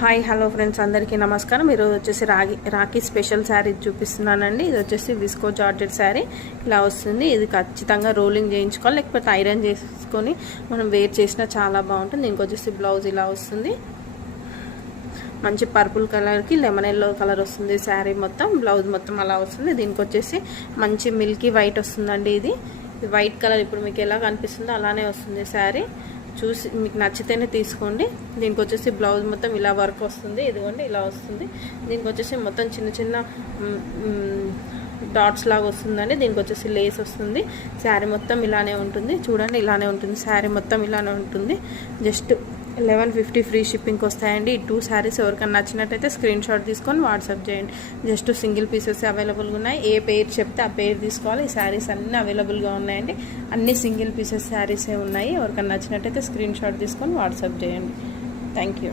Hi hello friends, అందరికీ నమస్కారం. ఈరోజు వచ్చేసి రాఖీ స్పెషల్ శారీ చూపిస్తున్నానండి. ఇది వచ్చేసి విస్కో జార్జెట్ శారీ ఇలా వస్తుంది. ఇది ఖచ్చితంగా రోలింగ్ చేయించుకోవాలి, లేకపోతే ఐరన్ చేసుకొని మనం వేర్ చేసినా చాలా బాగుంటుంది. దీనికి వచ్చేసి బ్లౌజ్ ఇలా వస్తుంది. మంచి పర్పుల్ కలర్కి లెమన్ ఎల్లో కలర్ వస్తుంది శారీ మొత్తం. బ్లౌజ్ మొత్తం అలా వస్తుంది. దీనికి వచ్చేసి మంచి మిల్కీ వైట్ వస్తుందండి. ఇది వైట్ కలర్ ఇప్పుడు మీకు ఎలా కనిపిస్తుందో అలానే వస్తుంది శారీ. చూసి మీకు నచ్చితేనే తీసుకోండి. దీనికి వచ్చేసి బ్లౌజ్ మొత్తం ఇలా వర్క్ వస్తుంది. ఇదిగోండి ఇలా వస్తుంది. దీనికి వచ్చేసి మొత్తం చిన్న చిన్న డాట్స్ లాగా వస్తుందండి. దీనికి వచ్చేసి లేస్ వస్తుంది. శారీ మొత్తం ఇలానే ఉంటుంది. చూడండి ఇలానే ఉంటుంది. శారీ మొత్తం ఇలానే ఉంటుంది. జస్ట్ 1150 ఫ్రీ షిప్పింగ్కి వస్తాయండి. ఈ 2 శారీస్ ఎవరికైనా నచ్చినట్టయితే స్క్రీన్ షాట్ తీసుకొని వాట్సాప్ చేయండి. జస్ట్ సింగిల్ పీసెస్ అవైలబుల్గా ఉన్నాయి. ఏ పేరు చెప్తే ఆ పేరు తీసుకోవాలి. ఈ శారీస్ అన్నీ అవైలబుల్గా ఉన్నాయండి. అన్ని సింగిల్ పీసెస్ శారీసే ఉన్నాయి. ఎవరికైనా నచ్చినట్టయితే స్క్రీన్ షాట్ తీసుకొని వాట్సాప్ చేయండి. Thank you.